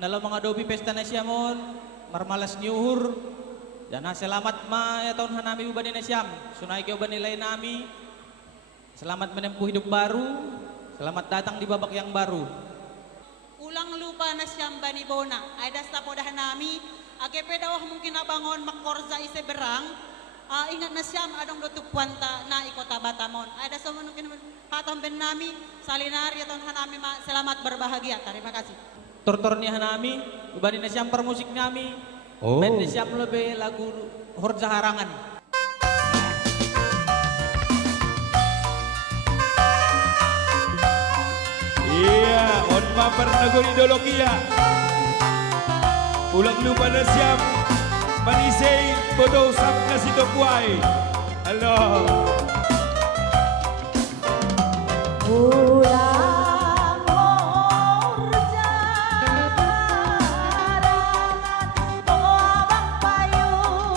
Dalam mga dobi pesta na siya mon, marmalas niuhur. Dan selamat ma ya tahun hanami ubani na siyam. Sunay kayo ba nilay nami? Selamat menempuh hidup baru. Selamat datang di babak yang baru. Ulang lupa na siyam bani bona. Ada sa podahan nami. Age pedawah mungkin abangon makorza ise berang. Ingat na siyam adong dotupuanta na ikota batamon. Ada sa mungkin hatam ben nami. Salinar ya tahun hanami ma selamat berbahagia. Terima kasih. Tortor ni hanami, ubani na siyam per musik nami. Oh. Ben na siyam lebih lagu Horja Harangan. Iya, on mampar nagor ideologia. Ulang lupa na siyam. Manisay, bodo usap na si Dokuay. Halo. Ulang Horja Harangan, Bawang payung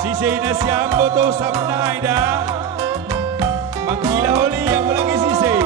Sisay na siyam, bodo usap na Aida. Manggila holi yang lagi sisay.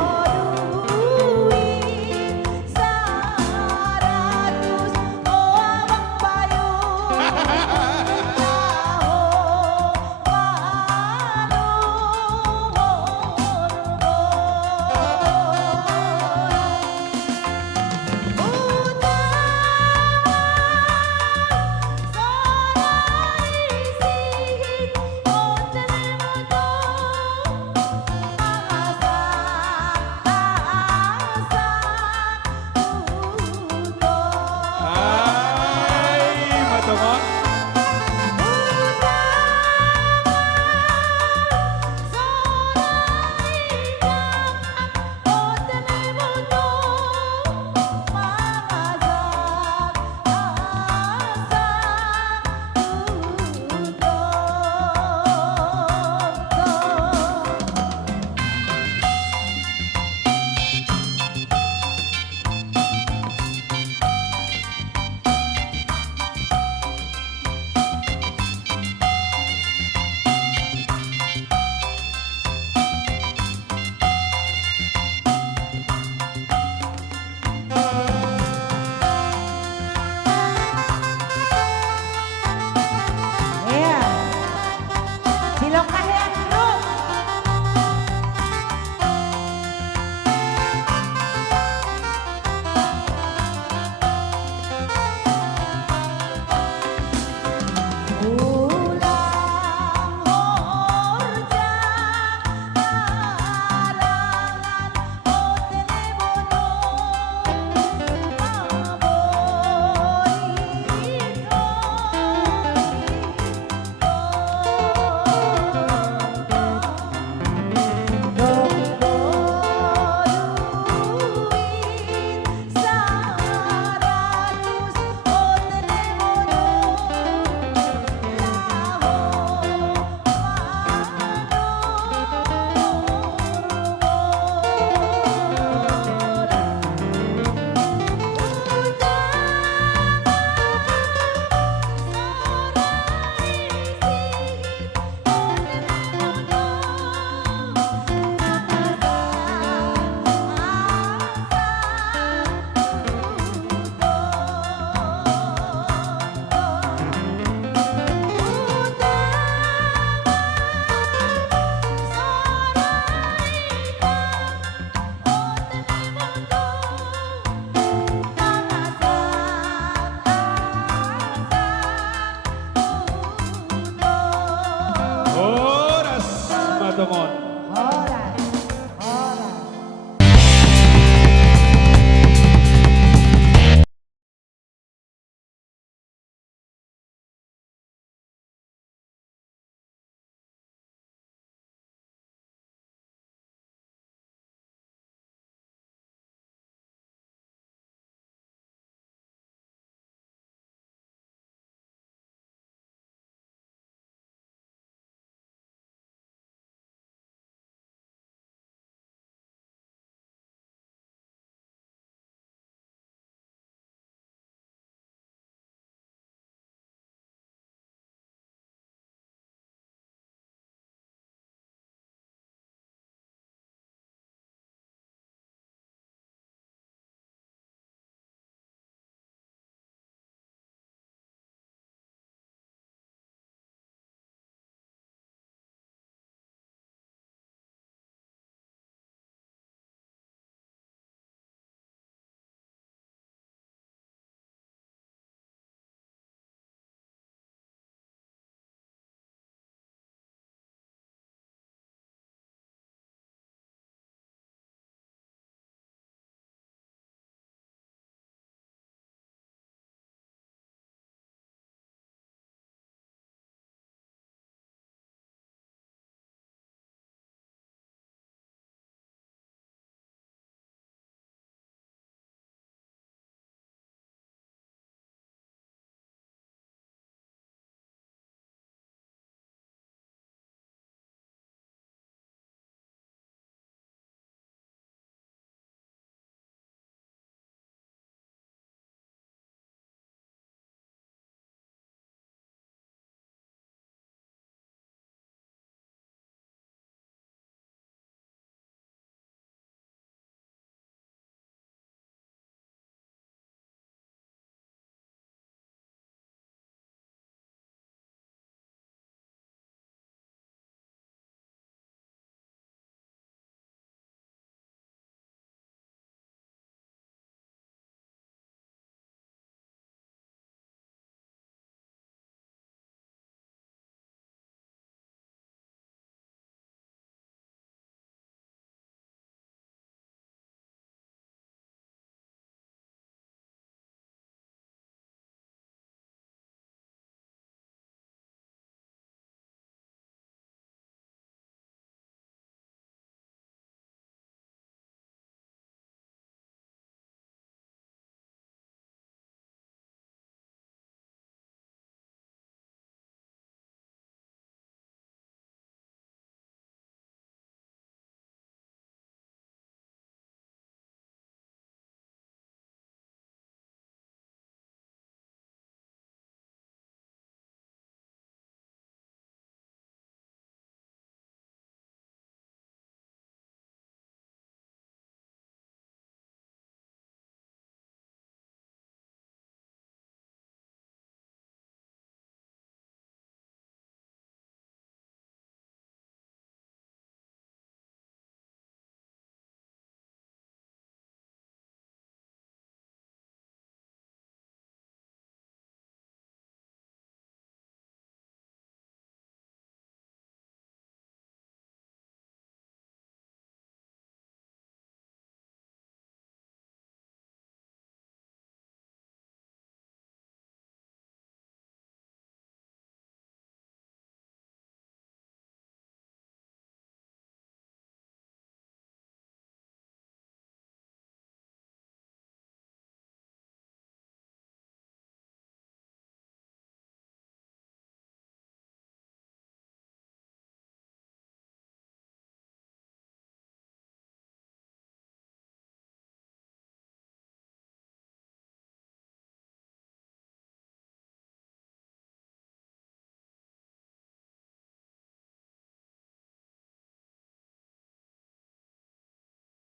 Oras, matomon.